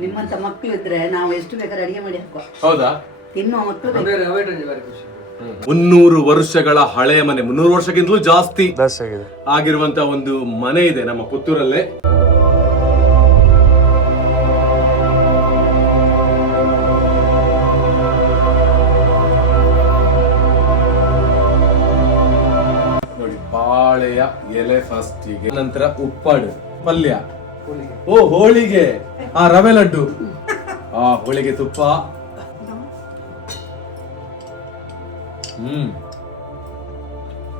ನಿಮ್ಮಂತ ಮಕ್ಕಳು ಇದ್ರೆ ನಾವು ಎಷ್ಟು ಬೇಕಾದ್ರೆ ಅಡಿಗೆ ಮಾಡಿ ಹಾಕುವ. ಹೌದಾ? ತಿನ್ನುವ ಮಕ್ಕಳು 300 ವರ್ಷಗಳ ಹಳೆಯ ಮನೆ, 300 ವರ್ಷಕ್ಕಿಂತಲೂ ಜಾಸ್ತಿ ಆಗಿರುವಂತ ಒಂದು ಮನೆ ಇದೆ ನಮ್ಮ ಪುತ್ತೂರಲ್ಲೇ. ನೋಡಿ, ಬಾಳೆಯ ಎಲೆ ಫಸ್ಟಿಗೆ, ನಂತರ ಉಪ್ಪಾಡು ಪಲ್ಯ, ಓ ಹೋಳಿಗೆ, ರವೆ ಲಡ್ಡು, ಹೋಳಿಗೆ ತುಪ್ಪ,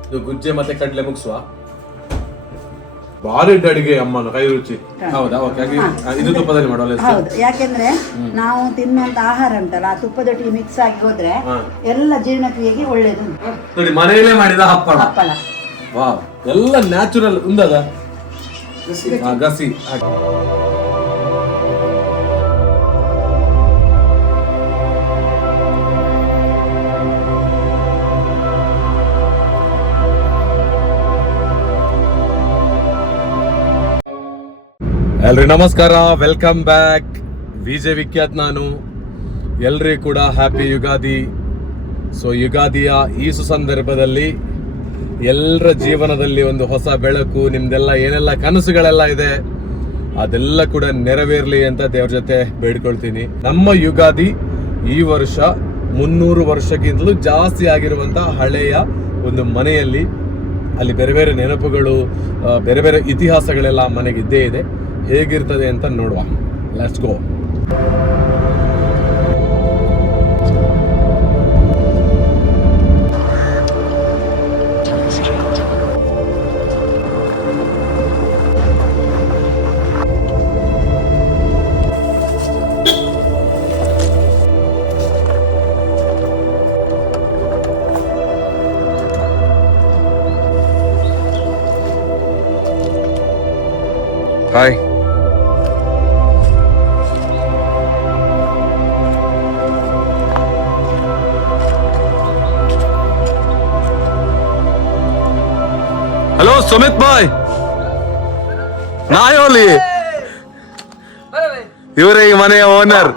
ಇದು ಗುಜ್ಜೆ ಮತ್ತೆ ಕಡ್ಲೆ ಮುಗಿಸುವ. ಭಾರಿ ಅಡಿಗೆ ಅಮ್ಮನ ಕೈ ರುಚಿ. ಹೌದಾ? ಓಕೆ, ಇದು ತುಪ್ಪದಲ್ಲಿ ಮಾಡೋಲ್ಲ. ಹೌದು, ಯಾಕೆಂದ್ರೆ ನಾವು ತಿನ್ನುವಂತ ಆಹಾರ ಉಂಟಲ್ಲ ಆ ತುಪ್ಪದೊಟ್ಟಿಗೆ ಮಿಕ್ಸ್ ಆಗಿ ಹೋದ್ರೆ ಎಲ್ಲ ಜೀರ್ಣಕ್ರಿಯೆಗೆ ಒಳ್ಳೇದು. ನೋಡಿ, ಮನೆಯಲ್ಲೇ ಮಾಡಿದ ಹಪ್ಪಳ. ವಾ, ಎಲ್ಲ ನ್ಯಾಚುರಲ್ ಉಂದದ ಗಸಿ. ಎಲ್ರಿ ನಮಸ್ಕಾರ, ವೆಲ್ಕಮ್ ಬ್ಯಾಕ್. ವಿಜಯ್ ವಿಖ್ಯಾತ್ ನಾನು. ಎಲ್ರಿ ಕೂಡ ಹ್ಯಾಪಿ ಯುಗಾದಿ. ಸೊ ಯುಗಾದಿಯ ಈ ಸುಸಂದರ್ಭದಲ್ಲಿ ಎಲ್ಲರ ಜೀವನದಲ್ಲಿ ಒಂದು ಹೊಸ ಬೆಳಕು, ನಿಮ್ದೆಲ್ಲ ಏನೆಲ್ಲ ಕನಸುಗಳೆಲ್ಲ ಇದೆ ಅದೆಲ್ಲ ಕೂಡ ನೆರವೇರ್ಲಿ ಅಂತ ದೇವ್ರ ಜೊತೆ ಬೇಡ್ಕೊಳ್ತೀನಿ. ನಮ್ಮ ಯುಗಾದಿ ಈ ವರ್ಷ 300 ವರ್ಷಕ್ಕಿಂತಲೂ ಜಾಸ್ತಿ ಆಗಿರುವಂತ ಹಳೆಯ ಒಂದು ಮನೆಯಲ್ಲಿ, ಅಲ್ಲಿ ಬೇರೆ ಬೇರೆ ನೆನಪುಗಳು, ಬೇರೆ ಬೇರೆ ಇತಿಹಾಸಗಳೆಲ್ಲ ಮನೆಗೆ ಇದ್ದೇ ಇದೆ. ಹೇಗಿರ್ತದೆ ಅಂತ ನೋಡುವ. Let's go. Hi. Hello Sumit ಬಾಯ್, ನಾಯೋಲಿ ಇವರೇ ಈ ಮನೆಯ ಓನರ್.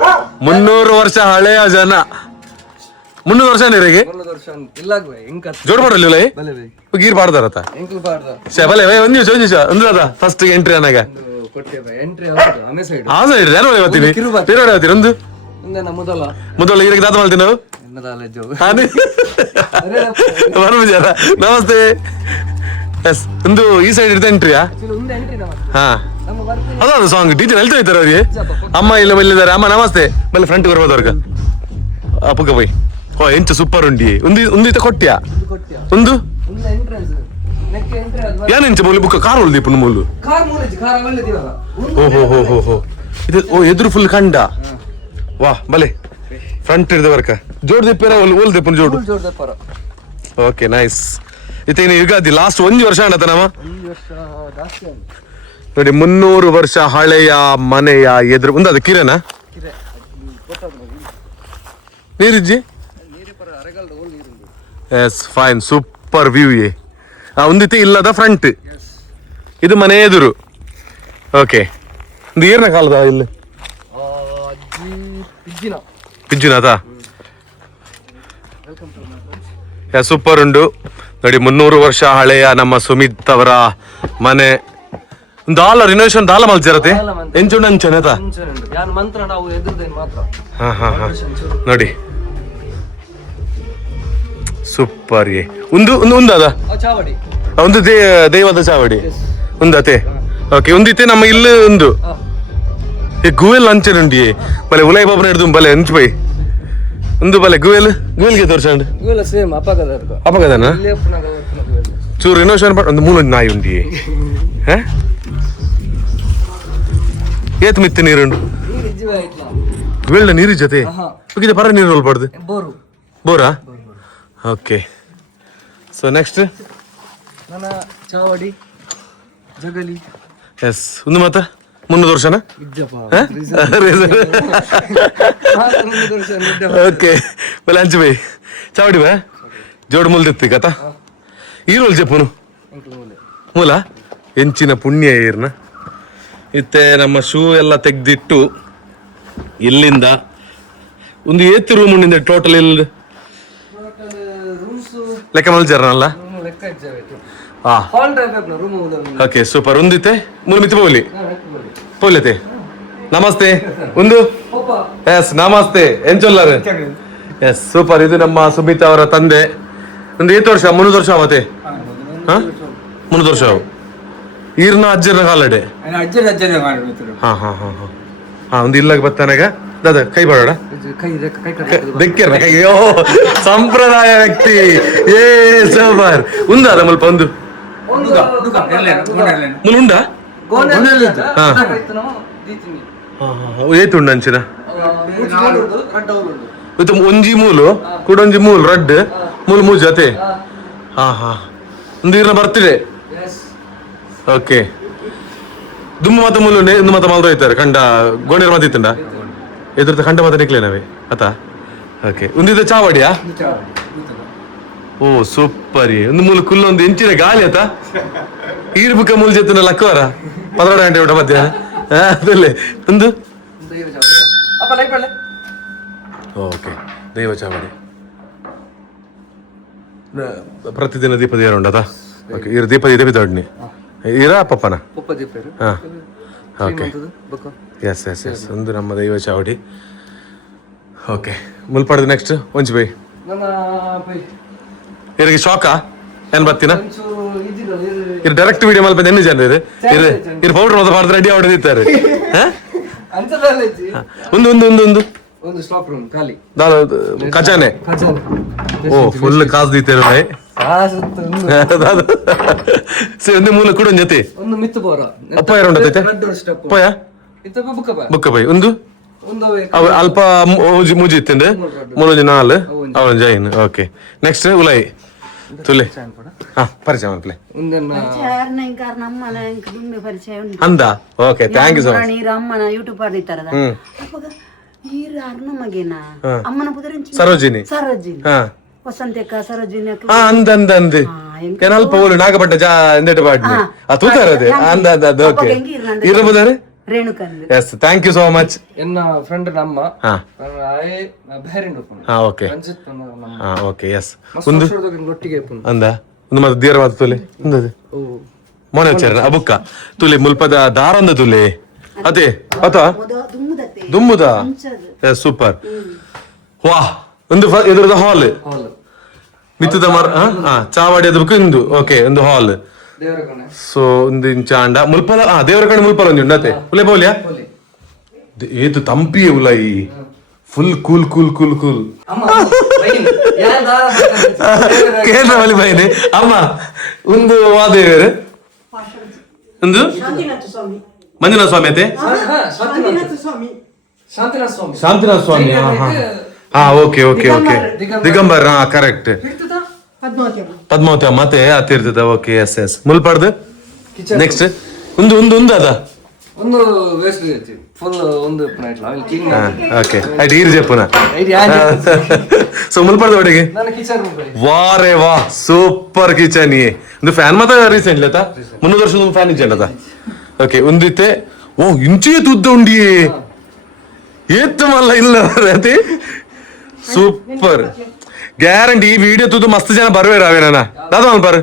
300 ವರ್ಷ ಹಳೆಯ ಜನ. 300 ವರ್ಷ ನೀರಿಗೆ ಜೋಡ್ ಮಾಡಲ್ಲ ಗೀರ್ ಪಾಡ್ದಾರತ್ತ ಬಲೆ ಒಂದ್ ನಿಮಿಷ ಒಂದ್ ಫಸ್ಟ್ ಎಂಟ್ರಿ ಅನ್ನಾಗ ಆ ಸೈಡ್ ಯಾರು ಹೇಳ್ತೀನಿ ಬೇರೆ ಹೇಳ್ತೀರಿ ಒಂದು ಮೊದಲ ಈರಿಗೆ ದಾದ ಮಾಡ್ತೀನಿ ನಾವು. ನಮಸ್ತೆ. ಎಸ್, ಒಂದು ಈ ಸೈಡ್ ಇರ್ತ ಎಂಟ್ರಿಯಾ? ಹಾ, ಅದೊಂದು ಸಾಂಗ್ ಟೀಚರ್ ಹೇಳ್ತಾ ಇರ್ತಾರೆ ಅವ್ರಿಗೆ. ಅಮ್ಮ ಇಲ್ಲ ಇಲ್ಲಿದ್ದಾರೆ. ಅಮ್ಮ ನಮಸ್ತೆ. ಬಲ್ಲ ಫ್ರಂಟ್ ಬರ್ಬೋದು ಅವ್ರಿಗೆ. ಪುಕ್ಕ ಬೈ. ಓ ಎಂಚ ಸೂಪರ್ ಉಂಡಿ. ಒಂದಿತ ಕೊಟ್ಟ್ಯಾ ಒಂದು ಏನೆಂಚ ಮೂಲಿ ಬುಕ್ಕ ಕಾರ್ ಹೊಲ್ದಿ ಪುಣ್ಣ ಮೂಲು. ಓಹೋ ಹೋ ಹೋ ಹೋ ಇದು ಓ ಎದುರು ಫುಲ್ ಕಂಡ. ವಾ ಬಲೆ ಫ್ರಂಟ್ ಇರ್ದ ವರ್ಕ ಜೋಡ್ ದಿಪ್ಪರ ಓಲ್ ದಿಪ್ಪನ ಜೋಡು. Okay nice. ಇತ್ತೇನು ಯುಗಾದಿ ಲಾಸ್ಟ್ 1 ವರ್ಷ ಆಡತ್ತ ನಮ್ಮ ನೋಡಿ. 300 ವರ್ಷ ಹಳೆಯ ಮನೆಯ ಎದುರು ಒಂದು ಅದು ಕಿರಣ ನೀರಿಜ್ಜಿ. Yes fine, super view. ಒಂದಿತ್ತು ಇಲ್ಲದ ಫ್ರಂಟ್, ಇದು ಮನೆ ಎದುರು. ಓಕೆ, ಒಂದು ಏರ್ನ ಕಾಲದ ಇಲ್ಲಿ ಪಿಜ್ಜಿನಾಥ. ಸೂಪರ್ ಉಂಡು ನೋಡಿ. 300 ವರ್ಷ ಹಳೆಯ ನಮ್ಮ ಸುಮಿತ್ ಅವರ ಮನೆ. ದಾಲ ರಿನೋವೇಷನ್ ದಾಲ ಮಲ್ಸಿರತ್ತೆ ಎಂಚುಂಡು ಅಂಚನೆತ. ಹಾ ಹಾ ಹಾ ನೋಡಿ ಸೂಪರ್. ಒಂದು ಒಂದದ ಒಂದು ದೇವದ ಚಾವಡಿ ಒಂದತೆ. ಓಕೆ, ಒಂದಿತ್ತೆ ನಮ್ಮ ಇಲ್ಲಿ ಒಂದು ಗುವೆಲ್ ಅಂಚೆ ಉಂಡಿ ಬಲೆ ಉಲೈ ಬಾಬನ ಹಿಡಿದು ಬಲೆ ಅಂಚು ಬೈ ಒಂದು ಬಲೆ ಗುವೆಲ್ಗೆ ತೋರ್ಸಂಡು ಅಪಗದನ ಚೂರು ರಿನೋವೇಷನ್ ಒಂದು 3 ನಾಯಿ ಉಂಡಿ. ಏತ್ ಮಿತ್ತು ನೀರುಂಡು ಗುವೆಲ್ನ ನೀರು ಜೊತೆ ಪರ ನೀರು ಹೊಲ್ಬಾರ್ದು ಬೋರಾ. ಓಕೆ, ಸೊ ನೆಕ್ಸ್ಟ್ ಜಗಲಿ. ಎಸ್, ಒಂದು ಮಾತ 300 ವರ್ಷನ. ಓಕೆ, ಬಲೆ ಅಂಚು ಬೈ ಚಾವಡಿ ಬಾ ಜೋಡು ಮುಲ್ದಿತ್ತಿ ಕಥ ಈ ರೋಲ್ ಚೆಪ್ಪನು ಮೂಲ ಎಂಚಿನ ಪುಣ್ಯ ಏರ್ನ. ಇತ್ತೆ ನಮ್ಮ ಶೂ ಎಲ್ಲ ತೆಗ್ದಿಟ್ಟು ಇಲ್ಲಿಂದ ಒಂದು ಏತ್ ರೂಮ್ ಉಂಡಿಂದ ಟೋಟಲ್ ಇಲ್ಲಿ ಲೆಕ್ಕ ಮಲ್ಜಾರನಲ್ಲ ಹಾ ಓಕೆ ಸೂಪರ್ ಒಂದಿತ್ತೆ ಮೂರು ಮಿತಿ ಪೋಲಿ ಪೋಲಿತೆ ನಮಸ್ತೆ ಒಂದು ಎಸ್ ನಮಸ್ತೆ ಎಂಚೊಲ್ಲಾರೆ ಎಸ್ ಸೂಪರ್ ಇದು ನಮ್ಮ ಸುಮಿತಾ ಅವರ ತಂದೆ ಒಂದು 8 ವರ್ಷ 3 ವರ್ಷ ಅವತ್ತೆ ಹಾ 3 ವರ್ಷ ಅವು ಈರ್ನ ಅಜ್ಜರ ಹಾಲಡೆ ಹಾ ಹಾ ಹಾ ಹಾ ಹಾ ಒಂದು ಇಲ್ಲಾಗ ಬರ್ತಾನಾಗ ದಾದ ಕೈ ಬಾಡ ಬೆಕ್ಕಿರ ಕೈ ಓ ಸಂಪ್ರದಾಯ ವ್ಯಕ್ತಿ ಏ ಸೂಪರ್ ಉಂದಾದ ಮುಲ್ಪ ಒಂದು ಮುಳುಂಡ ಹಾ ಏತುಂಡ ಅಂಚಿನ ಇದು ಒಂಜಿ ಮೂಲು ಕೂಡೊಂಜಿ ಮೂಲು ರಡ್ ಮೂಲು ಮೂಜ್ ಜೊತೆ ಹಾ ಹಾ ಒಂದು ಇರ್ನ ಬರ್ತಿದೆ ಓಕೆ ದುಮ್ಮು ಮಾತ ಮೂಲು ಇಂದು ಮಾತ ಮಾಲ್ದ ಹೋಯ್ತಾರೆ ಕಂಡ ಗೋಣಿರ ಮಾತ ಇತ್ತಂಡ ಎದುರ್ತ ಕಂಡ ಮಾತ ನಿಕ್ಲೇನವೇ ಆತ ಓಕೆ ಒಂದಿದ ಚಾವಡಿಯಾ ಓ ಸೂಪರ್ ಒಂದು ಮೂಲು ಕುಲ್ಲ ಒಂದು ಎಂಚಿನ ಗಾಳಿ ಆತ ಈರ್ ಬುಕ್ಕ ಮೂಲ್ ಜೊತೆ ಲಕ್ಕವರ 12 ಗಂಟೆ ಊಟ ಮಧ್ಯಾಹ್ನ ಅದಲ್ಲೇ ಒಂದು ಓಕೆ ದೈವ ಚಾವಡಿ ಪ್ರತಿದಿನ ದೀಪದ ಏರು ಉಂಟದ ಓಕೆ ಇರು ದೀಪದ ಇದೆ ಬಿದ್ದೊಡ್ನಿ ಇರ ಪಪ್ಪನ ಹಾ ಓಕೆ ಎಸ್ ಎಸ್ ಎಸ್ ಒಂದು ನಮ್ಮ ದೈವ ಚಾವಡಿ ಓಕೆ ಮುಲ್ಪಡ್ದು ನೆಕ್ಸ್ಟ್ ಒಂಚು ಬೈ ಇರಿಗೆ ಶಾಕಾ ಏನ್ ಬರ್ತೀನ ಇದು ಡೈರೆಕ್ಟ್ ವಿಡಿಯೋ ಮಲ್ಪ ಎನ್ನು ಜನ ಇದು ಪೌಡರ್ ಮೊದಲು ಮಾಡಿದ್ರೆ ರೆಡಿ ಹೊಡೆದಿದ್ದಾರೆ ಒಂದು ಒಂದು ಒಂದು ಒಂದು ಒಂದು ಸ್ಟಾಪ್ ರೂಮ್ ಖಾಲಿ ಖಜಾನೆ ಓ ಫುಲ್ ಕಾಸು ದೀತೇನೆ ಭಾಯ್ ಸರಿ ಒಂದು ಮೂಲ ಕೂಡ ಜೊತೆ ಒಂದು ಮಿತ್ತು ಬೋರ ಅಪ್ಪ ಯಾರು ಉಂಟೈತೆ ಅಪ್ಪಯ ಬುಕ್ಕ ಬೈ ಒಂದು ಅಲ್ಪ ಮೂಜಿ ಇತ್ತಂದೆ ಮೂರು ನಾಲ್ ಅವನ ಜೈನ್ ಓಕೆ ನೆಕ್ಸ್ಟ್ ಉಲೈ ತುಲೆ ಹಾ ಪರಿಚಯ ಮಾಡ್ಪ್ಲೆ ಅಂದ okay thank you so much ಅಮ್ಮನ ಯೂಟ್ಯೂಬ್ ಆಡಿತಾರದ ಅಮ್ಮನ ಪುತ್ರ ಸರೋಜಿನಿ ಸರೋಜಿನಿ ಹಾ ವಸಂತಕ್ಕ ಸರೋಜಿನಿ ಹಾ ಅಂದ ಅಂದ ಅಂದೆ ಏನಲ್ಪ ಓಲು ನಾಗಪಟ್ಟ ಜಾ ಎಂದೆಟ್ ಬಾಡ್ನಿ ಆ ತೂತಾರದೆ ಅಂದ ಅಂದ ಅದು ಓಕೆ ಇರಬಹುದಾರೆ ರೇಣುಕಂದ್ yes thank you so much ಎನ್ನ ಫ್ರೆಂಡ್ ನಮ್ಮ ಹಾ ಬೇರೆ ಹಾ ಓಕೆ ಹಾ ಓಕೆ ಎಸ್ ಒಂದು ಒಟ್ಟಿಗೆ ಅಂದ ಒಂದು ಮತ್ತೆ ದೇವರ ಮಾತು ತುಲೆ ಒಂದದು ಮೋನೆ ವಿಚಾರ ಅಬುಕ್ಕ ತುಲೆ ಮುಲ್ಪದ ದಾರಂದ ತುಲೆ ಅದೇ ಅತ ದುಮ್ಮುದ ಎಸ್ ಸೂಪರ್ ವಾ ಒಂದು ಎದುರದ ಹಾಲ್ ಮಿತ್ತದ ಮರ ಚಾವಾಡಿ ಅದ ಬುಕ್ ಇಂದು ಓಕೆ ಒಂದು ಹಾಲ್ ಸೊ ಒಂದು ಇಂಚಾಂಡ ಮುಲ್ಪಲ ದೇವರ ಕಡೆ ಮುಲ್ಪಲ ಒಂದು ಉಂಡತೆ ಉಲೆ ಬೋಲಿಯಾ ಏತು ತಂಪಿ ಉಲೈ full cool cool cool cool ಕೇಂದ್ರ ಬಲಿ ಬೈನೆ ಅಮ್ಮ ಒಂದು ವಾದೇವರು ಒಂದು ಮಂಜುನಾಥ ಸ್ವಾಮಿ ಐತೆ ಶಾಂತಿನಾಥ ಸ್ವಾಮಿ ಹಾ ಓಕೆ ಓಕೆ ಓಕೆ ದಿಗಂಬರ್ ಹಾ ಕರೆಕ್ಟ್ ಪದ್ಮಾವತಿ ಮತ್ತೆ ಆತಿರ್ತದ ಓಕೆ ಎಸ್ ಎಸ್ ಮುಲ್ಪಡ್ದು ನೆಕ್ಸ್ಟ್ ಒಂದು ಒಂದು ಒಂದು ಅದ ಒಂದು ವೇಸ್ಟ್ ಐತಿ ಫುಲ್ ಒಂದು ಪ್ಲೇಟ್ ಅಲ್ಲಿ ಕ್ಲೀನ್ ಓಕೆ ಐಟ್ ಈರ್ ಜೆಪ್ಪುನ ಸೊ ಮುಲ್ಪಡ್ದು ಒಡೆಗೆ ನನ್ನ ಕಿಚನ್ ರೂಮ್ ವಾರೆ ವಾ ಸೂಪರ್ ಕಿಚನ್ ಒಂದು ಫ್ಯಾನ್ ಮಾತ್ರ ರೀಸೆಂಟ್ಲಿ ಆತ 300 ವರ್ಷದ ಫ್ಯಾನ್ ಇಚ್ಚಂಡದ ಓಕೆ ಒಂದಿತ್ತೆ ಓ ಇಂಚೆ ತುದ್ದ ಉಂಡಿ ಏತ್ತು ಮಲ್ಲ ಇಲ್ಲ ಅತಿ ಸೂಪರ್ ಗ್ಯಾರಂಟಿ ಈ ವಿಡಿಯೋ ತುದ್ದು ಮಸ್ತ್ ಜನ ಬರ್ವೇರ ಅವೇನ ದಾದ ಮಲ್ಪಾರ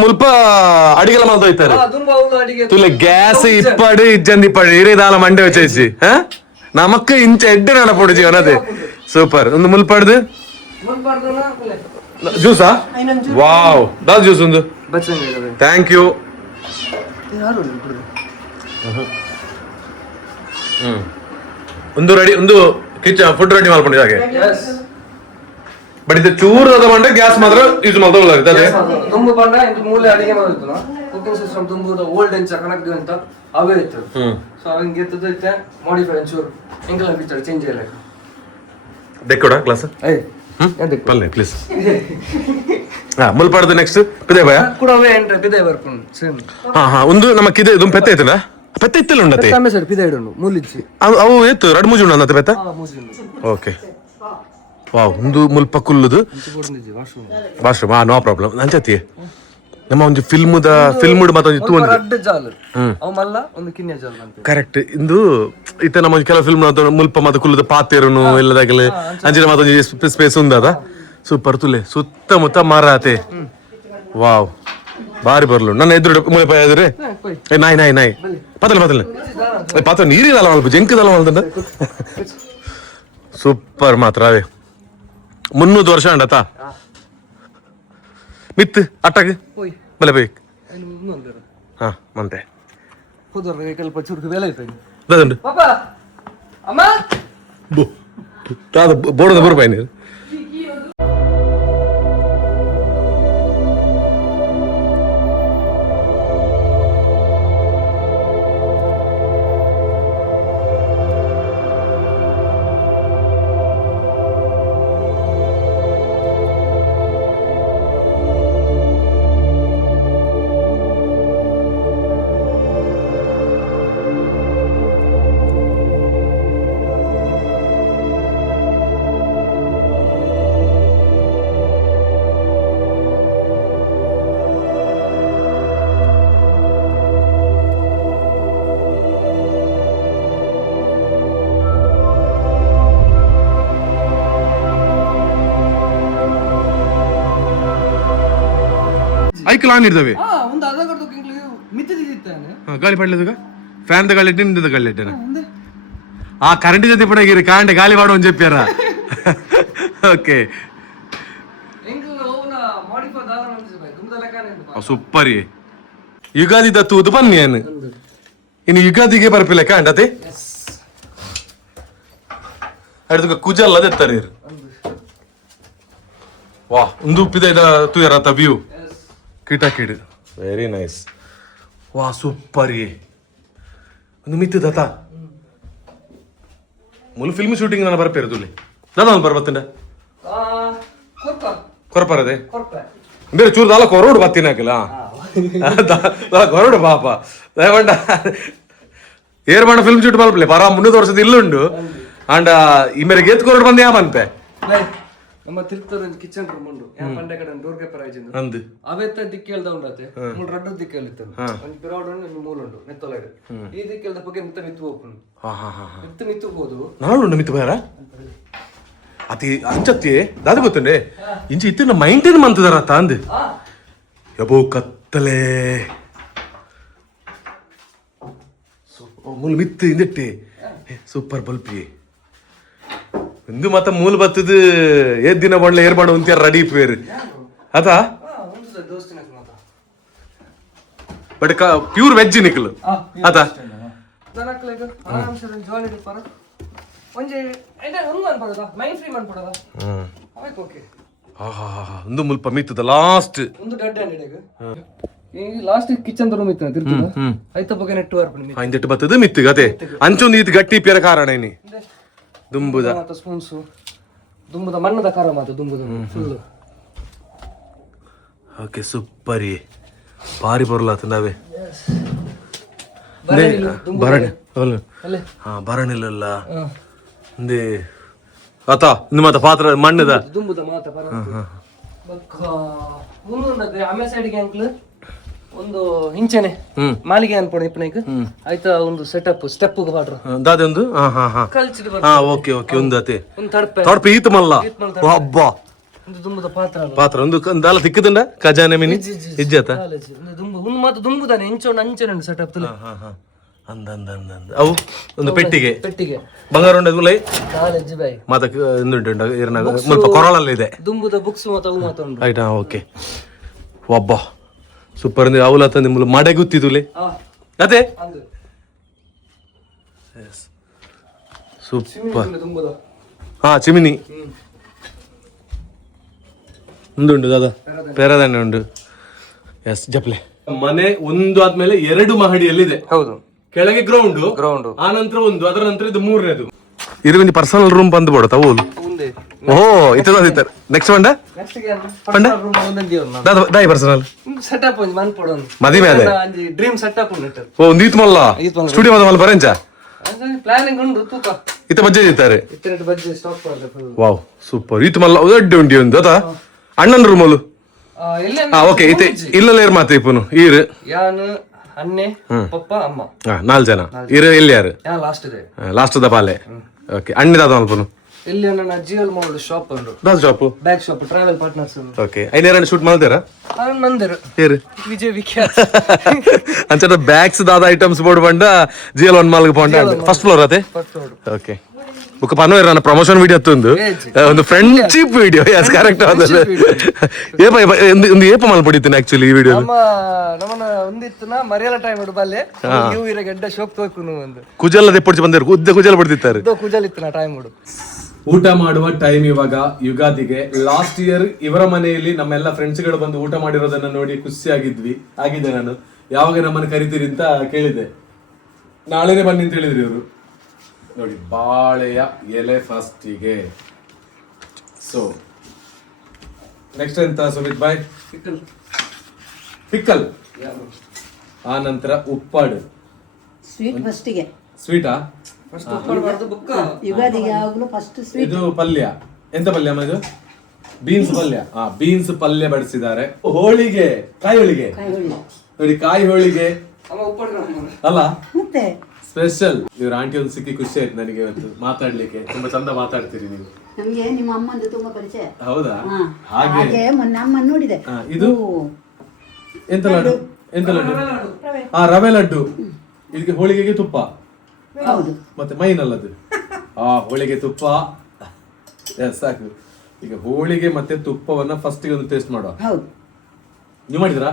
ಮುಲ್ಪ ಅಡಿಗೆಲ್ಲ ಮಾಡ್ತಾ ಇರ್ತಾರೆ ತುಲೆ ಗ್ಯಾಸ್ ಇಪ್ಪಡು ಇಜ್ಜಂದಿ ಇಪ್ಪಡು ಇರೇದಾಲ ಮಂಡೆ ವಚ್ಚಿ ಹಾ ನಮಕ್ ಇಂಚ ಎಡ್ಡೆ ನಡಪೊಡು ಜೀವನ ಅದೇ ಸೂಪರ್ ಒಂದು ಮುಲ್ಪಡ್ದು ಜ್ಯೂಸಾ ವಾವ್ ದಾದ ಜ್ಯೂಸ್ ಒಂದು ಥ್ಯಾಂಕ್ ಯು ಒಂದು ರೆಡಿ ಒಂದು ಕಿಚನ್ ಫುಡ್ ರೆಡಿ ಮಾಡ್ಕೊಂಡಿದ್ದ ಹಾಗೆ ಬಟ್ ಇದು ಚೂರು ಅದ ಮಂಡೆ ಗ್ಯಾಸ್ ಮಾತ್ರ ಯೂಸ್ ಮಾಡ್ತಾ ಅದೇ ತುಂಬು ಬಂಡ ಮೂಲೆ ಅಡಿಗೆ ಮಾಡಿತ್ತು ಕುಕಿಂಗ್ ಸಿಸ್ಟಮ್ ತುಂಬುದ ಓಲ್ಡ್ ಎಂಚ ಕನೆಕ್ಟ್ ಅಂತ ಅವೇ ಇತ್ತು ಸೊ ಹಂಗೆ ಎತ್ತದೈತೆ ಮಾಡಿಫೈ ಒಂಚೂರು ಎಂಕಲ ಫೀಚರ್ ಚೇಂಜ್ ಇಲ್ಲ ಡೆಕೋಡ ಕ್ಲಾಸ್ ಏಯ್ ಪಲ್ಲೆ ಪ್ಲೀಸ್ ಹಾ ಮುಲ್ಪಾಡ್ದು ನೆಕ್ಸ್ಟ್ ಪಿದೆ ಭಯ ಕೂಡ ಅವೇ ಎಂಟ್ರೆ ಪಿದೆ ಬರ್ಕೊಂಡು ಸೇಮ್ ಹಾ ಒಂದು ನಮಕ್ ಇದೆ ಇದು ಪೆತ್ತ ಐತಲ್ಲ ಪೆತ್ತ ಇತ್ತಲ್ಲ ಉಂಡತೆ ತಮ್ಮೆ ಸರ್ ಪಿದೆ ಇಡೋನು ಮೂಲಿಚ್ಚಿ ಅವು ಏತು ಎರಡು ಮೂಜಿ ಉಂಡ ಪೆತ್ತ ಓಕೆ ವಾವ್ ಒಂದು ಮುಲ್ಪ ಕುಲ್ಲುದು ವಾಶ್ರೂಮ್ ನೋ ಪ್ರಾಬ್ಲಮ್ ಅಂಚತಿ ನಮ್ಮ ಒಂದು ಫಿಲ್ಮ್ ಮತ್ತೊಂದು ಇತ್ತು ಒಂದು ರಡ್ಡ್ ಜಾಲ್ ಅವು ಮಲ್ಲ ಒಂದು ಕಿನ್ಯ ಜಾಲ್ ಅಂತ ಕರೆಕ್ಟ್ ಇಂದು ಇತ್ತ ನಮ್ಮ ಕೆಲವು ಫಿಲ್ಮ್ ಮುಲ್ಪ ಮತ್ತೆ ಕುಲ್ಲದ ಪಾತೆರುನು ಎಲ್ಲದಾಗಲಿ ಅಂಚಿನ ಮತ್ತೊಂದು ಸ್ಪೇಸ್ ಉಂದದ ಸೂಪರ್ ತುಲೆ ಸುತ್ತಮುತ್ತ ಮಾರಾತೆ ವಾವ್ ಬಾರಿ ಬರ್ಲು ನನ್ನ ಎದುರು ಮುಳೆ ಎದುರೇ ನಾಯಿ ನಾಯಿ ನಾಯಿ ಪತಲೆ ಪಾತ್ರ ನೀರಿನಲ್ಲ ಮಲ್ಪ ಜಂಕದಲ್ಲ ಮಲ್ತಂಡ ಸೂಪರ್ ಮಾತ್ರ ಅವೇ 300 ವರ್ಷ ಅಂಡತಾ ಮಿತ್ ಅಟ್ಟಗ್ ಬಲೆ ಬೇಕು ಹಾ ಮಂತೆ ಹೋದವ್ರ ಸ್ವಲ್ಪ ಚುರುಕು ಬೇಲೆ ಇತ್ತು ಅದುಂಡು ಪಾಪ ಅಮ್ಮ ಬೋರ್ಡದ ಬರುಪಾಯಿ ನೀರು ಐಕಲ್ ಆನ್ ಇರ್ತವೆ ಒಂದು ಅದಾಗಡ್ದು ಮಿತ್ತಿದಿತ್ತಾನೆ ಗಾಳಿ ಪಡ್ಲದ ಫ್ಯಾನ್ ಗಾಳಿ ಇಟ್ಟೆ ನಿಂದ ಗಾಳಿ ಇಟ್ಟೆನ ಆ ಕರೆಂಟ್ ಜೊತೆ ಪಡಗಿರಿ ಕಾಂಡೆ ಗಾಳಿ ಪಾಡು ಒಂದು చెప్పారా ಓಕೆ ಸೂಪರ್ ಯುಗಾದಿ ತತ್ತುವುದು ಬನ್ನಿ ಏನು ಇನ್ನು ಯುಗಾದಿಗೆ ಬರ್ಪಿಲ್ಲ ಕಾಂಡತೆ ಅಡ್ದು ಕುಜಲ್ಲ ತೆತ್ತಾರೆ ವಾ ಒಂದು ಉಪ್ಪಿದ ತುಯರ ವ್ಯೂ ಕಿಟಕಿಡು ವೆರಿ ನೈಸ್ ವಾ ಸೂಪರ್ ಒಂದು ಮಿತ್ತು ದತ್ತ ಮುಲು ಫಿಲ್ಮ್ ಶೂಟಿಂಗ್ ನಾನು ಬರ್ಪೇರು ತುಲಿ ದಾದ ಒಂದು ಬರ್ಬತ್ತಂಡ ಕೊರಪರದೆ ಬೇರೆ ಚೂರು ದಾಲ ಕೊರೋಡು ಬತ್ತಿನ ಹಾಕಿಲ್ಲ ಕೊರೋಡು ಪಾಪ ದಯವಂಡ ಏರ್ಬಾಣ ಫಿಲ್ಮ್ ಶೂಟ್ ಮಲ್ಪಲೆ ಪರ 300 ವರ್ಷದ ಇಲ್ಲುಂಡು ಅಂಡ ಈ ಮೇರೆ ಗೇತ್ ಕೊರೋಡು ಬಂದೆ ಯಾಮನ್ಪೆ ನಮ್ಮ ತಿರುತ್ತೂರು ಕಿಚನ್ ರೂಮ್ ಉಂಡು ಪಂಡೆ ಕಡೆ ಡೋರ್ ಪೇಪರ್ ಆಯ್ತು ಅಂದು ಅವೆತ್ತ ದಿಕ್ಕೆಲ್ದ ಉಂಡತೆ ಮೂರು ರಡ್ಡು ದಿಕ್ಕೆಲ್ ಇತ್ತು ಒಂದು ಪಿರಾಡ್ ಉಂಡು ಇನ್ನು ಮೂಲು ಉಂಡು ನೆತ್ತೊಳಗೆ ಈ ದಿಕ್ಕೆಲ್ದ ಬಗ್ಗೆ ಮಿತ್ತು ಓಪನ್ ಮಿತ್ತು ಹೋದು ನಾಳು ಮಿತ್ತು ಬೇರ ಅತಿ ಅಂಚತ್ತಿ ದಾದ ಗೊತ್ತಂಡೆ ಇಂಚಿ ಇತ್ತಿನ ಮೈಂಟೈನ್ ಮಂತದಾರ ತಾಂದು ಯಬೋ ಕತ್ತಲೆ ಮೂಲ ಮಿತ್ತು ಇಂದಿಟ್ಟೆ ಸೂಪರ್ ಬಲ್ಪಿ ಒಂದು ಮತ್ತ ಮೂಲ ಬತ್ತದ ಏದ್ ದಿನ ಬಣ್ಣ ಏರ್ಬಾಡು ಅಂತ್ಯಾರ ರೆಡಿ ಪೇರ್ ಅದಾ ಬಟ್ ಪ್ಯೂರ್ ವೆಜ್ ನಿಕ್ಲು ಅದ ಒಂದು ಮುಲ್ಪ ಮಿತ್ತದ ಲಾಸ್ಟ್ ಒಂದು ಡಡ್ ಈ ಲಾಸ್ಟ್ ಕಿಚನ್ ರೂಮ್ ಇತ್ತು ತಿರ್ತಿದ ಐತ ಬಗ್ಗೆ ನೆಟ್ವರ್ಕ್ ಐಂದೆಟ್ಟು ಬತ್ತದ ಮಿತ್ತು ಅದೇ ಅಂಚೊಂದು ಇದು ಗಟ್ಟಿ ಪೇರ ಕಾರಣ ಏನಿ ದುಂಬುದ ಸ್ಪೂನ್ಸು ದುಂಬುದ ಮಣ್ಣದ ಖಾರ ಮಾತು ದುಂಬುದ ಫುಲ್ ಓಕೆ ಸೂಪರ್ ಭಾರಿ ಬರಲಾತ ನಾವೇ ಭರಣಿ ಹಾ ಭರಣಿಲ್ಲ ಒಂದೇ ಆತ ಇನ್ನು ಮಾತ ಪಾತ್ರ ಮಣ್ಣದ ದುಂಬುದ ಮಾತ ಆಮೇಲೆ ಸೈಡ್ಗೆ ಅಂಕ್ಲು ಒಂದು ಹಿಂಚೆನೆ ಮಾಲಿಗೆ ಅನ್ಪೋಣ ಇಪ್ಪನೈಕ್ ಆಯ್ತಾ ಒಂದು ಸೆಟಪ್ ಸ್ಟೆಪ್ ಬಾಡ್ರು ದಾದೊಂದು ಕಲ್ಚಿಡ್ ಹಾ ಓಕೆ ಓಕೆ ಒಂದು ಅತೆ ಒಂದು ತಡಪೆ ತಡಪೆ ಈತ ಮಲ್ಲ ಹಬ್ಬ ಒಂದು ದುಂಬುದ ಪಾತ್ರ ಪಾತ್ರ ಒಂದು ದಾಲ ತಿಕ್ಕದಂಡ ಖಜಾನೆ ಮಿನಿ ಇಜ್ಜಾತ ದುಂಬು ಒಂದು ಮಾತು ದುಂಬುದಾನೆ ಇಂಚೊಂದು ಅಂಚೆನೆ ಸೆಟಪ್ ತುಲೆ ಅಂದ ಅವು ಒಂದು ಪೆಟ್ಟಿಗೆ ಬಂಗಾರ ಉಂಡ ಗುಲೈ ಕಾಲೇಜ್ ಬೈ ಮಾತ ಎಂದುಂಟು ಇರ್ನಾಗ ಮುಲ್ಪ ಕೊರಳಲ್ಲಿ ಇದೆ ದುಂಬುದ ಬುಕ್ಸ್ ಮಾತ ಅವು ಮಾತೊಂಡು ಆಯ್ತಾ ಓಕೆ ಒಬ್ಬ ಸೂಪರ್ ಅಂದ್ರೆ ಅವಲ ತಂದು ಮುಲ್ಲ ಮಡೆ ಗುತ್ತಿದುಲೆ ಅದೇ ಸೂಪರ್ ಹಾ ಚಿಮಿನಿ ಉಂದುಂಟು ದಾದಾ ಪೆರದಾನೆ ಉಂಟು ಎಸ್ ಜಪ್ಲೆ ಮನೆ ಒಂದು ಆದ್ಮೇಲೆ 2 ಮಹಡಿಯಲ್ಲಿದೆ ಹೌದು ಕೆಳಗೆ ಗ್ರೌಂಡ್ ಆ ನಂತರ ಒಂದು ಅದರ ನಂತರ ಇದು 3ನೇದು ಇದು ಒಂದು ಪರ್ಸನಲ್ ರೂಮ್ ಬಂದು ಬಿಡುತ್ತಾ ಓಲು ಓ ಇತ್ತ ನೆಕ್ಸ್ಟ್ ಬಂಡ ಪಂಡ ದಾಯಿ ಪರ್ಸನಲ್ ಸೆಟಪ್ ಒಂದು ಮನ್ ಪಡೋಣ ಮದಿಮೆ ಅದೇ ಡ್ರೀಮ್ ಸೆಟಪ್ ಉಂಟು ಓ ಒಂದು ಈತ್ ಮಲ್ಲ ಸ್ಟುಡಿಯೋ ಮಲ್ಲ ಬರಂಚ ಪ್ಲಾನಿಂಗ್ ಉಂಟು ತೂಕ ಇತ್ತ ಬಜ್ಜೆ ಇತ್ತಾರೆ ಇತ್ತರೆ ಬಜ್ಜೆ ಸ್ಟಾಕ್ ಮಾಡಬೇಕು ವಾವ್ ಸೂಪರ್ ಈತ್ ಮಲ್ಲ ದೊಡ್ಡ ಉಂಡಿ ಒಂದು ಅದ ಅಣ್ಣನ ರೂಮಲು ಓಕೆ ಇಲ್ಲೇ ಇರ್ ಮಾತು ಇಪ್ಪನು ಈರು ಯಾನು ಅನ್ನೆ ಪಪ್ಪ ಅಮ್ಮ 4 ಜನ ಇರು ಇಲ್ಲಿ ಯಾರು ಯಾ ಲಾಸ್ಟ್ ಇದೆ ಲಾಸ್ಟ್ ದ ಪಾಲೆ ಓಕೆ ಅಣ್ಣಿದಾದ ಅಲ್ಪನು ಇಲ್ಲಿ ನನ್ನ ಜಿಯಲ್ ಮಾಲ್ ಶಾಪ್ ಉಂಟು ದಾಸ್ shop bag shop travel partners okay ಐನೇರಣ್ಣ ಶೂಟ್ ಮಾಡ್ತೀರಾ ಮಂದಿರ ಏರು ವಿಜಯ್ ವಿಖ್ಯಾತ್ ಅಂಚೆ ಬ್ಯಾಗ್ಸ್ ದಾದ ಐಟಮ್ಸ್ ಬೋರ್ಡ್ ಬಂಡ ಜಿಎಲ್ 1 ಮಾಲ್ಗೆ ಪೋಂಡ ಫಸ್ಟ್ ಫ್ಲೋರ್ ಅದೇ ಓಕೆ ಬುಕ್ ಪano ಇರ ಪ್ರಮೋಷನ್ ವಿಡಿಯೋ ಅತ್ತೊಂದು ಒಂದು ಫ್ರೆಂಡ್ಶಿಪ್ ವಿಡಿಯೋ ಯಸ್ ಕರೆಕ್ಟ್ ಆದಲ್ಲ ಏಪ ಒಂದು ಏಪ ಮಾಲ್ ಪಡಿತೀನಿ ಆಕ್ಚುಲಿ ಈ ವಿಡಿಯೋ ನಮ್ಮನ ಒಂದಿತ್ತನ ಮರಿಯಲ ಟೈಮ್ ಉಡಬಲ್ಲೆ ಇವು ಇರ ಗಡ್ಡ ಶೋಕ್ ತೋಕುನು ಒಂದು ಕುಜಲ್ ದೆಪ್ಪಡ್ಸಿ ಬಂದರು ಕುಜಲ್ ಪಡ್ತಿದ್ದಾರೆ ಕುಜಲ್ ಇತ್ತನ ಟೈಮ್ ಉಡು ಊಟ ಮಾಡುವ ಟೈಮ್ ಇವಾಗ ಯುಗಾದಿಗೆ ಲಾಸ್ಟ್ ಇಯರ್ ಇವರ ಮನೆಯಲ್ಲಿ ನಮ್ಮೆಲ್ಲ ಫ್ರೆಂಡ್ಸ್ ಗಳು ಬಂದು ಊಟ ಮಾಡಿರೋದನ್ನ ನೋಡಿ ಖುಷಿಯಾಗಿದ್ವಿ ಆಗಿದೆ ನಾನು ಯಾವಾಗ ನಮ್ಮನ್ನು ಕರಿತೀರಿ ಅಂತ ಕೇಳಿದೆ ನಾಳೆನೆ ಬನ್ನಿ ಅಂತ ಹೇಳಿದ್ರಿ ಇವರು ನೋಡಿ ಬಾಳೆಯ ಎಲೆ ಫಸ್ಟಿಗೆ ಸೊ ನೆಕ್ಸ್ಟ್ ಎಂತ ಸುಮಿತ್ ಬಾಯ್ ಪಿಕ್ಕಲ್ ಆ ನಂತರ ಉಪ್ಪಾಡು ಸ್ವೀಟ್ ಫಸ್ಟಿಗೆ ಸ್ವೀಟಾ ಯುಗಾದಿಗೆ ಯಾವಾಗಲೂ ಫಸ್ಟ್ ಸ್ವೀಟ್. ಇದು ಪಲ್ಯ ಎಂತ ಪಲ್ಯ ಅಮ್ಮ ಇದು ಬೀನ್ಸ್ ಪಲ್ಯ ಬೀನ್ಸ್ ಪಲ್ಯ ಬಡಿಸಿದ್ದಾರೆ ಹೋಳಿಗೆ ಕಾಯಿ ಹೋಳಿಗೆ ನೋಡಿ ಕಾಯಿ ಹೋಳಿಗೆ ಅಲ್ಲ ಮತ್ತೆ ಸ್ಪೆಷಲ್ ಇವ್ರ ಆಂಟಿ ಒಂದು ಸಿಕ್ಕಿ ಖುಷಿ ಆಯ್ತು ನನಗೆ ಇವತ್ತು ಮಾತಾಡ್ಲಿಕ್ಕೆ ತುಂಬಾ ಚಂದ ಮಾತಾಡ್ತೀರಿ ನೀವು ನಮ್ಗೆ ನಿಮ್ಮ ಅಮ್ಮಂದು ತುಂಬಾ ಪರಿಚಯ. ಹೌದಾ ಹಾಗೆ ಮೊನ್ನೆ ಅಮ್ಮ ನೋಡಿದೆ. ಇದು ಎಂತ ಲಡ್ಡು ಎಂತ ಲಡ್ಡು ರವೆ ಲಡ್ಡು ಇದಕ್ಕೆ ಹೋಳಿಗೆಗೆ ತುಪ್ಪ ಹೌದು ಮತ್ತೆ ಮೈನಲ್ಲದು ಹೋಳಿಗೆ ತುಪ್ಪ ಸಾಕು ಈಗ ಹೋಳಿಗೆ ಮತ್ತೆ ತುಪ್ಪವನ್ನ ಫಸ್ಟ್ ಒಂದು ಟೇಸ್ಟ್ ಮಾಡುವ ಹೌದು ನೀವು ಮಾಡಿದ್ರಾ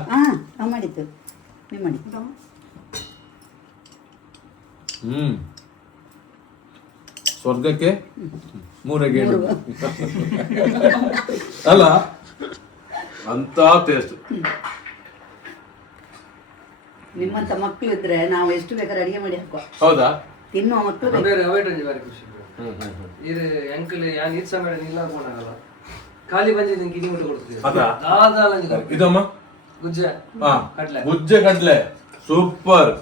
ನಾವು ಮಾಡಿದ್ದು ನೀವು ಮಾಡಿದ್ದು ಸ್ವರ್ಗಕ್ಕೆ 3 ಗೇಣು ಅಲ್ಲ ಅಂತ ಟೇಸ್ಟ್ ನಿಮ್ಮಂತ ಮಕ್ಕಳು ಇದ್ರೆ ನಾವು ಎಷ್ಟು ಬೇಕಾದ್ರೆ ಅಡಿಗೆ ಮಾಡಿ ಹಾಕುವ ಹೌದಾ ತಿನ್ನುವ ಮಕ್ಕಳು ಇದು ಅಂಕಲ್ ಯಾನ್ ಈದ್ ಸಮಯ ಇಲ್ಲ ಅನ್ಕೊಂಡಾಗಲ್ಲ ಖಾಲಿ ಬಂದಿ ನಿಂಗೆ ಕಿನಿ ಊಟ ಕೊಡ್ತೀವಿ ಇದಮ್ಮ ಗುಜ್ಜೆ ಕಡ್ಲೆ ಗುಜ್ಜೆ ಕಡ್ಲೆ ಸೂಪರ್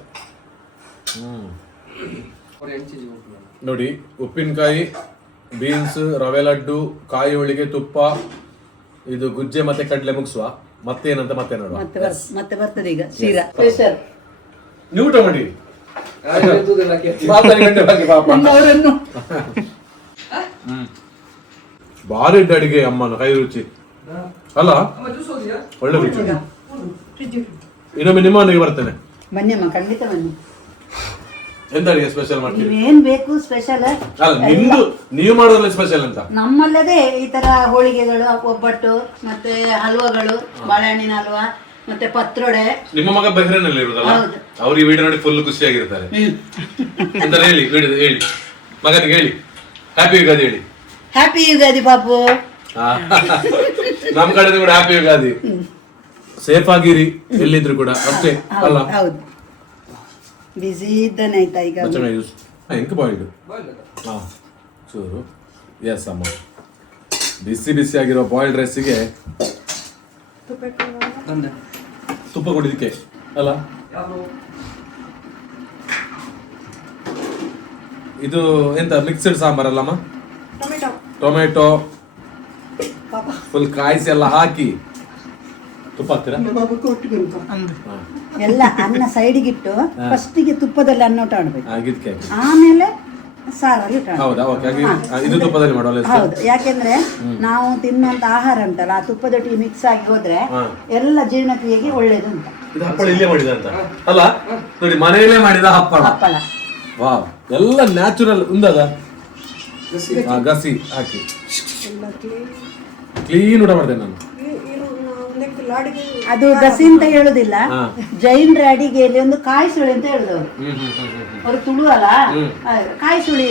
ನೋಡಿ ಉಪ್ಪಿನಕಾಯಿ ಬೀನ್ಸ್ ರವೆ ಲಡ್ಡು ಕಾಯಿ ಹೋಳಿಗೆ ತುಪ್ಪ ಇದು ಗುಜ್ಜೆ ಮತ್ತೆ ಕಡ್ಲೆ ಮುಗಿಸುವ ಮತ್ತೇನಂತ ಮತ್ತೆ ನೋಡುವ ಮತ್ತೆ ಬರ್ತದೆ ಈಗ ಶೀರಾ ಸ್ಪೆಷಲ್ ನೀವು ಊಟ ಮಾಡಿ ಭಾರಿ ಅಡಿಗೆ ಅಮ್ಮನ ಕೈ ರುಚಿ ಅಲ್ಲ ಒಳ್ಳೆ ರುಚಿ ಇನ್ನೊಮ್ಮೆ ನಿಮ್ಮ ಮನೆಗೆ ಬರ್ತೇನೆ ಬನ್ನಿ ಅಮ್ಮ ಖಂಡಿತ ಬನ್ನಿ ಎಂತ ಅಡಿಗೆ ಸ್ಪೆಷಲ್ ಮಾಡ್ತೀವಿ ಏನ್ ಬೇಕು ಸ್ಪೆಷಲ್ ಅಲ್ಲ ನಿಮ್ದು ನೀವು ಮಾಡೋದ್ರಲ್ಲಿ ಸ್ಪೆಷಲ್ ಅಂತ ನಮ್ಮಲ್ಲದೆ ಈ ತರ ಹೋಳಿಗೆಗಳು ಒಬ್ಬಟ್ಟು ಮತ್ತೆ ಹಲ್ವಾಗಳು ಬಾಳೆಹಣ್ಣಿನ ಹಲ್ವಾ ಮತ್ತೆ ಪತ್ರೊಡೆ ನಿಮ್ಮ ಮಗ ಬಹ್ರೇನಲ್ಲಿ ಇರುದಲ್ಲ ಅವ್ರು ಈ ವಿಡಿಯೋ ನೋಡಿ ಫುಲ್ ಖುಷಿಯಾಗಿರ್ತಾರೆ ಅಂತ ಹೇಳಿ ಹೇಳಿ ಮಗನಿಗೆ ಹೇಳಿ ಹ್ಯಾಪಿ ಯುಗಾದಿ ಹೇಳಿ ಹ್ಯಾಪಿ ಯುಗಾದಿ ಬಾಬು ನಮ್ ಕಡೆ ಕೂಡ ಹ್ಯಾಪಿ ಯುಗಾದಿ ಸೇಫ್ ಆಗಿರಿ ಎಲ್ಲಿದ್ರು ಕೂಡ ಅಷ್ಟೇ ಅಲ್ಲ ಹೌದು ಬಿಸಿ ಇದ್ದಾನೆ ಆಯ್ತಾ ಈಗ ಎಂಕ ಬಾಯ್ಲ್ಡ್ ಚೂರು ಎಸ್ ಅಮ್ಮ ಬಿಸಿ ಬಿಸಿ ಆಗಿರೋ ಬಾಯ್ಲ್ಡ್ ರೈಸಿಗೆ ತುಪ್ಪ ಕುಡಿದಕ್ಕೆ ಅಲ್ಲ ಇದು ಎಂತ ಮಿಕ್ಸ್ಡ್ ಸಾಂಬಾರ್ ಅಲ್ಲಮ್ಮ ಟೊಮೆಟೊ ಫುಲ್ ಕಾಯಿಸಿ ಎಲ್ಲ ಹಾಕಿ ತುಪ್ಪ ಹಾಕ್ತೀರಾ ಎಲ್ಲ ಅನ್ನ ಸೈಡಿಗಿಟ್ಟು ಫಸ್ಟಿಗೆ ತುಪ್ಪದಲ್ಲಿ ಅನ್ನ ಊಟ ಮಾಡ್ಬೇಕು ಆಗಿದ್ಕೆ ಆಮೇಲೆ ಸಾರಲ್ಲಿ ಊಟ ಮಾಡ್ಬೇಕು. ಹೌದಾ ಓಕೆ ಇದು ತುಪ್ಪದಲ್ಲಿ ಮಾಡೋಲ್ಲ ಹೌದು ಯಾಕೆಂದ್ರೆ ನಾವು ತಿನ್ನುವಂತ ಆಹಾರ ಉಂಟಲ್ಲ ಆ ತುಪ್ಪದೊಟ್ಟಿಗೆ ಮಿಕ್ಸ್ ಆಗಿ ಹೋದ್ರೆ ಎಲ್ಲ ಜೀರ್ಣಕ್ರಿಯೆಗೆ ಒಳ್ಳೇದು ಅಂತ. ಇದು ಹಪ್ಪಳ ಇಲ್ಲೇ ಮಾಡಿದ ಅಂತ ಅಲ್ಲ ನೋಡಿ ಮನೆಯಲ್ಲೇ ಮಾಡಿದ ಹಪ್ಪಳ ಹಪ್ಪಳ ವಾ ಎಲ್ಲ ನ್ಯಾಚುರಲ್ ಉಂದದ ಗಸಿ ಹಾಕಿ ಕ್ಲೀನ್ ಊಟ ಮಾಡ್ತೇನೆ ನಾನು ಅದು ಗಸಿ ಅಂತ ಹೇಳುದಿಲ್ಲ ಜೈನರ ಅಡಿಗೆಯಲ್ಲಿ ಒಂದು ಕಾಯಿ ಸುಳಿ ಅಂತ ಹೇಳುದವ್ರು ಅವರು ತುಳು ಅಲ್ಲ ಕಾಯಿ ಸುಳಿ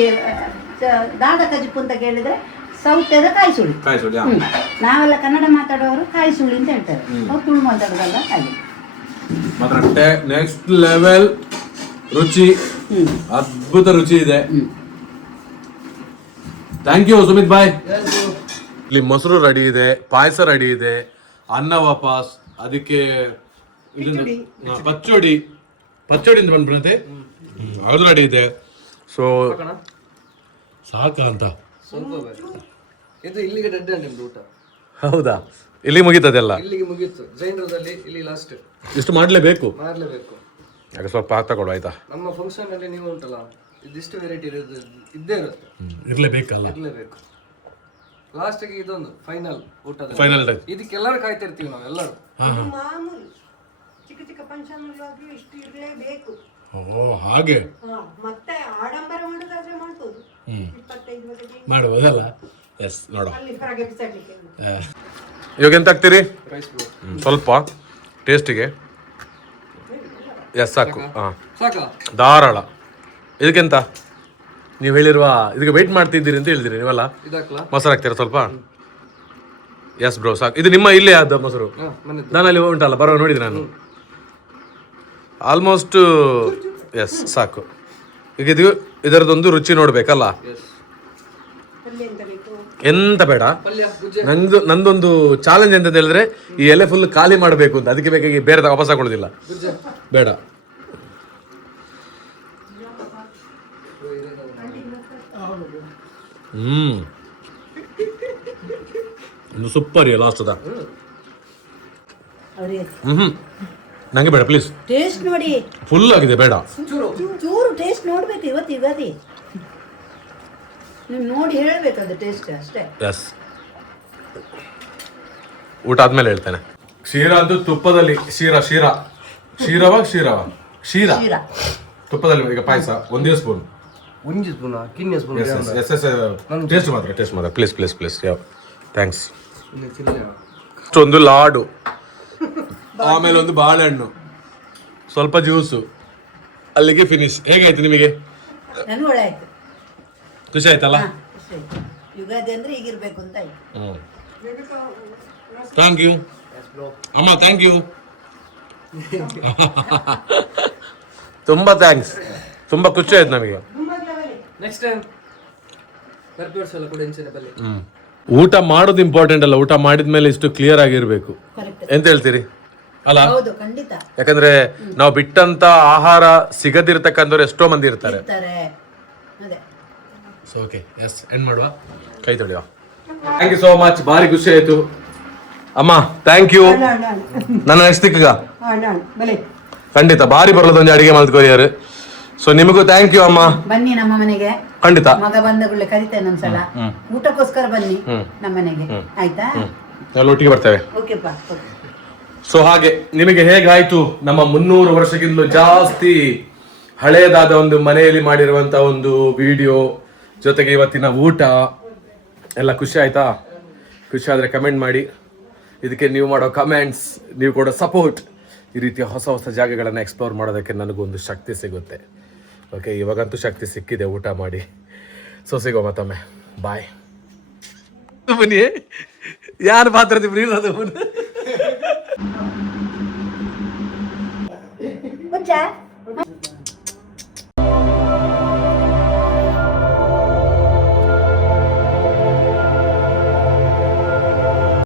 ದಾದ ಕಜಿಪು ಅಂತ ಕೇಳಿದ್ರೆ ಸೌತ್ಯದ ಕಾಯಿ ಸುಳಿ ನಾವೆಲ್ಲ ಕನ್ನಡ ಮಾತಾಡೋರು ಕಾಯಿ ಸುಳಿ ಅಂತ ಹೇಳ್ತಾರೆ ಅವ್ರು ತುಳು ಮಾತಾಡೋದಲ್ಲ ಹಾಗೆ ಮಾತ್ರ ನೆಕ್ಸ್ಟ್ ಲೆವೆಲ್ ರುಚಿ ಅದ್ಭುತ ರುಚಿ ಇದೆ ಥ್ಯಾಂಕ್ ಯು ಸುಮಿತ್ ಬಾಯ್ ಇಲ್ಲಿ ಮೊಸರು ರೆಡಿ ಇದೆ ಪಾಯಸ ರೆಡಿ ಇದೆ ಅನ್ನ ವಾಪಸ್ ಅದಕ್ಕೆ ಪಚ್ಚಡಿ ಪಚ್ಚಡಿಯಿಂದ ಬಂದ್ಬಿಡುತ್ತೆ ಅದು ರೆಡಿ ಇದೆ ಸೊ ಸಾಕ ಅಂತ ಇದು ಇಲ್ಲಿಗೆ ಡೆಡ್ ಊಟ ಹೌದಾ ಇಲ್ಲಿ ಮುಗೀತದೆಲ್ಲ. ಇಲ್ಲಿಗೆ ಮುಗೀತು. ಜೈನರದಲ್ಲಿ ಇಲ್ಲಿ ಲಾಸ್ಟ್. ಇಷ್ಟು ಮಾಡಲೇಬೇಕು. ಮಾಡಲೇಬೇಕು. ಯಾಕೆ ಸ್ವಲ್ಪ ತಗೊಳ್ಳು ಆಯ್ತಾ. ನಮ್ಮ ಫಂಕ್ಷನ್ ಅಲ್ಲಿ ನೀವು ಉಂಟಲ್ಲ ಇದಿಷ್ಟು ವೆರೈಟಿ ಇದ್ದೇ ಇರುತ್ತೆ. ಇರ್ಲೇಬೇಕಲ್ಲ. ಇರ್ಲೇಬೇಕು. ಲಾಸ್ಟಿಗೆ ಇದೊಂದು ಫೈನಲ್ ಊಟದ. ಫೈನಲ್ ಇದಕ್ಕೆಲ್ಲರೂ ಕಾಯ್ತಿರ್ತೀವಿ ನಾವೆಲ್ಲರೂ. ಮಾಮೂಲಿ ಚಿಕ್ಕ ಚಿಕ್ಕ ಪಂಚಾಂಗವಾಗ್ಲೂ ಇಷ್ಟು ಇರಲೇಬೇಕು. ಓ ಹಾಗೆ ಮತ್ತೆ ಆಡಂಬರ ಮಾಡೋದಾದ್ರೆ ಮಾಡ್ಬೋದು. 25 ಮಾಡುವುದಲ್ಲ. ಎಸ್ ನೋಡು. ಅಲ್ಲಿ ಹೊರಗೆ ಬಿಸಾಡ್ಲಿಕ್ಕೆ. ಇವಾಗ ಎಂತ ಹಾಕ್ತೀರಿ? Rice bro. ಸ್ವಲ್ಪ ಟೇಸ್ಟಿಗೆ. ಎಸ್ ಸಾಕು. ಹಾಂ ಸಾಕಾ? ಧಾರಾಳ. ಇದಕ್ಕೆಂತ ನೀವು ಹೇಳಿರುವ ಇದಕ್ಕೆ ವೆಯ್ಟ್ ಮಾಡ್ತಿದ್ದೀರಿ ಅಂತ ಹೇಳಿದಿರಿ ನೀವಲ್ಲ. ಇದಾಕ್ಲಾ? ಮೊಸರು ಹಾಕ್ತೀರಾ ಸ್ವಲ್ಪ? ಎಸ್ ಬ್ರೋ ಸಾಕು. ಇದು ನಿಮ್ಮ ಇಲ್ಲೇ ಆದ ಮೊಸರು? ನಾನು ಅಲ್ಲಿ ಉಂಟಲ್ಲ ಬರೋ ನೋಡಿದೆ ನಾನು. ಆಲ್ಮೋಸ್ಟ್ ಎಸ್ ಸಾಕು. ಈಗ ಇದು ಇದರದೊಂದು ರುಚಿ ನೋಡ್ಬೇಕಲ್ಲ. ಎಂತ ಬೇಡ. ನಂದೊಂದು ಚಾಲೆಂಜ್ ಅಂತ ಹೇಳಿದ್ರೆ ಈ ಎಲೆ ಫುಲ್ ಖಾಲಿ ಮಾಡಬೇಕು ಅಂತ. ಅದಕ್ಕೆ ಬೇಕಾಗಿ ಬೇರೆ ವಾಪಸ್ ಹಾಕೊಳ್ಳೋದಿಲ್ಲ. ಬೇಡ. ಒಂದು ಸೂಪರ್ ಲಾಸ್ಟ್ ಅದ. ನಂಗೆ ಬೇಡ ಪ್ಲೀಸ್. ಟೇಸ್ಟ್ ನೋಡಿ. ಫುಲ್ ಆಗಿದೆ ಬೇಡ. ಚೂರು ಟೇಸ್ಟ್ ನೋಡ್ಬೇಕು ಇವತ್ತು ಯುಗಾದಿ. ನೀವು ನೋಡಿ ಹೇಳ್ಬೇಕು ಅದು ಟೇಸ್ಟ್ ಅಷ್ಟೇ. ಎಸ್ ಊಟ ಆದ್ಮೇಲೆ ಹೇಳ್ತೇನೆ. ಕ್ಷೀರ ಅಂತೂ ತುಪ್ಪದಲ್ಲಿ ಕ್ಷೀರ ತುಪ್ಪದಲ್ಲಿ ಈಗ ಪಾಯಸ ಒಂದೇ ಸ್ಪೂನ್. ಒಂಜಿ ಸ್ಪೂನ್ ಕಿನ್ನೆ ಸ್ಪೂನ್. ಟೇಸ್ಟ್ ಮಾತ್ರ ಪ್ಲೀಸ್ ಯಾವ ಥ್ಯಾಂಕ್ಸ್. ಒಂದು ಲಾಡು, ಆಮೇಲೆ ಒಂದು ಬಾಳೆಹಣ್ಣು, ಸ್ವಲ್ಪ ಜ್ಯೂಸು, ಅಲ್ಲಿಗೆ ಫಿನಿಶ್. ಹೇಗಾಯ್ತು ನಿಮಗೆ? ನನಗೂ ಒಳ್ಳೆ ಆಯ್ತು. ಖುಷಿ ಆಯ್ತಲ್ಲ? ಯುಗಾದಿ ಅಂದ್ರೆ ಹೀಗಿರ್ಬೇಕು ಅಂತ ಆಯ್ತು. ಥ್ಯಾಂಕ್ ಯು ಅಮ್ಮ, ಥ್ಯಾಂಕ್ ಯು. ತುಂಬಾ ಥ್ಯಾಂಕ್ಸ್. ತುಂಬಾ ಖುಷಿ ಆಯ್ತು ನಮಗೆ. ನೆಕ್ಸ್ಟ್ ಟೈಮ್ ಬರ್ಪೇರ್ಸ್ ಎಲ್ಲ ಕೂಡ ಇಂಚನೆ ಬಲ್ಲಿ. ಊಟ ಮಾಡೋದು ಇಂಪಾರ್ಟೆಂಟ್ ಅಲ್ಲ, ಊಟ ಮಾಡಿದ್ಮೇಲೆ ಇಷ್ಟು ಕ್ಲಿಯರ್ ಆಗಿರ್ಬೇಕು. ಎಂತ ಹೇಳ್ತೀರಿ ಅಲ್ಲ? ಹೌದು, ಖಂಡಿತ. ಯಾಕಂದ್ರೆ ನಾವು ಬಿಟ್ಟಂತ ಆಹಾರ ಸಿಗದಿರ್ತಕ್ಕಂಥವ್ರು ಎಷ್ಟೋ ಮಂದಿ ಇರ್ತಾರೆ. ಅದೇ. ಸೊ ಓಕೆ, ಎಸ್ ಎಂಡ್ ಮಾಡುವ. ಕೈ ತೊಳೆಯುವ. Thank you so much. ಭಾರಿ ಖುಷಿ ಆಯ್ತು ಅಮ್ಮ. Thank you. ನನ್ನ ನೆಕ್ಸ್ಟ್ ತಿಕ್ಕ ಖಂಡಿತ ಭಾರಿ ಬರಲದೊಂದು ಅಡಿಗೆ ಮಾಡ್ಕೊರಿಯಾರು. ಸೊ ನಿಮಗೂ ಥ್ಯಾಂಕ್ ಯು ಅಮ್ಮ. ಬನ್ನಿ ನಮ್ಮ ಮನೆಗೆ. ಖಂಡಿತ ಮಗ ಬಂದ ಕೂಡಲೇ ಕರಿತೇನೆ ಒಂದ್ಸಲ. ಊಟಕ್ಕೋಸ್ಕರ ಬನ್ನಿ ನಮ್ಮ ಮನೆಗೆ, ಆಯ್ತಾ? ಎಲ್ಲ ಒಟ್ಟಿಗೆ ಬರ್ತೇವೆ. ಓಕೆಪಾ. ಸೊ ಹಾಗೆ ನಿಮಗೆ ಹೇಗಾಯ್ತು ನಮ್ಮ 300 ವರ್ಷಕ್ಕಿಂತಲೂ ಜಾಸ್ತಿ ಹಳೆಯದಾದ ಒಂದು ಮನೆಯಲ್ಲಿ ಮಾಡಿರುವಂತ ಒಂದು ವಿಡಿಯೋ ಜೊತೆಗೆ ಇವತ್ತಿನ ಊಟ ಎಲ್ಲ ಖುಷಿ ಆಯ್ತಾ? ಖುಷಿ ಆದ್ರೆ ಕಮೆಂಟ್ ಮಾಡಿ. ಇದಕ್ಕೆ ನೀವು ಮಾಡೋ ಕಮೆಂಟ್ಸ್, ನೀವು ಕೊಡೋ ಸಪೋರ್ಟ್, ಈ ರೀತಿಯ ಹೊಸ ಹೊಸ ಜಾಗಗಳನ್ನು ಎಕ್ಸ್ಪ್ಲೋರ್ ಮಾಡೋದಕ್ಕೆ ನನಗೊಂದು ಶಕ್ತಿ ಸಿಗುತ್ತೆ. ಓಕೆ, ಇವಾಗಂತೂ ಶಕ್ತಿ ಸಿಕ್ಕಿದೆ ಊಟ ಮಾಡಿ. ಸೊ ಸಿಗೋ ಮತ್ತೊಮ್ಮೆ. ಬಾಯ್. ಬನ್ನಿ, ಯಾರು ಪಾತ್ರ